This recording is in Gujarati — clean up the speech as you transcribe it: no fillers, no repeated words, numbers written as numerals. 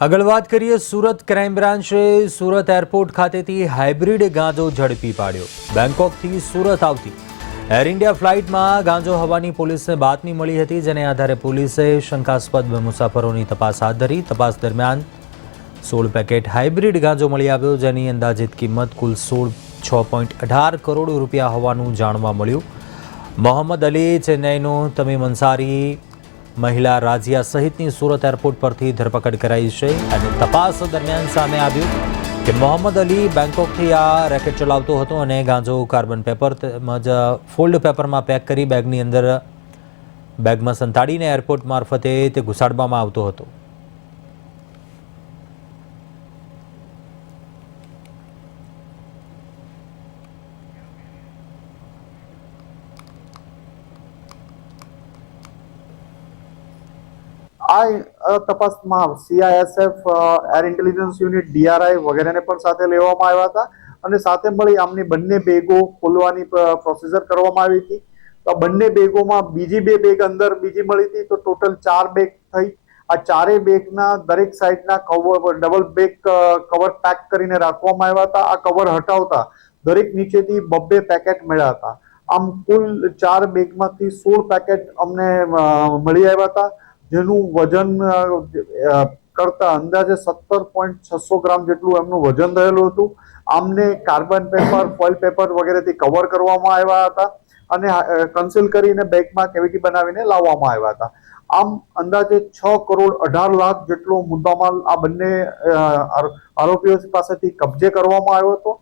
આગળ વાત કરીએ સુરત ક્રાઇમ બ્રાન્ચે સુરત એરપોર્ટ ખાતેથી હાઇબ્રિડ ગાંજો ઝડપી પાડ્યો। બેંકોકથી સુરત આવતી એર ઇન્ડિયા ફ્લાઇટમાં ગાંજો હોવાની પોલીસને બાતમી મળી હતી, જેને આધારે પોલીસે શંકાસ્પદ મુસાફરોની તપાસ હાથ ધરી। તપાસ દરમિયાન 16 પેકેટ હાઇબ્રિડ ગાંજો મળી આવ્યો, જેની અંદાજિત કિંમત કુલ 6.18 કરોડ રૂપિયા હોવાનું જાણવા મળ્યું। મોહમ્મદ અલી, ચેન્નઈનો તમીમ અંસારી, મહિલા રાઝિયા સહિતની સુરત એરપોર્ટ પરથી ધરપકડ કરાઈ છે અને તપાસ દરમિયાન સામે આવ્યું કે મોહમ્મદ અલી બેંકોકથી આ રેકેટ ચલાવતો હતો અને ગાંજો કાર્બન પેપર તેમજ ફોલ્ડ પેપરમાં પેક કરી બેગમાં સંતાડીને એરપોર્ટ મારફતે તે ઘુસાડવામાં આવતો હતો। આ તપાસમાં CISF, air intelligence unit, DRI વગેરેને પણ સાથે લેવામાં આવ્યા હતા અને સાથે મળી આમની બંને બેગો ખોલવાની પ્રોસીજર કરવામાં આવી હતી। તો બંને બેગોમાં બીજી બે બેગ અંદર બીજી મળી હતી, તો ટોટલ 4 બેગ થઈ। આ ચારેય બેગના દરેક સાઈડના cover double bag cover pack કરીને રાખવામાં આવ્યા હતા। આ કવર હટાવતા દરેક નીચેથી 2 પેકેટ મળ્યા હતા। આમ કુલ 4 બેગમાંથી 16 પેકેટ અમને મળી આવ્યા હતા, જેનું વજન કરતા અંદાજે 17.600 ગ્રામ જેટલું એમનું વજન રહેલું હતું। આમને કાર્બન પેપર, ફોઇલ પેપર વગેરેથી કવર કરવામાં આવ્યા હતા અને કન્સીલ કરીને બેગમાં કેવિટી બનાવીને લાવવામાં આવ્યા હતા। આમ અંદાજે 6 કરોડ 18 લાખ જેટલો મુદ્દામાલ આ બંને આરોપીઓ પાસેથી કબજે કરવામાં આવ્યો હતો।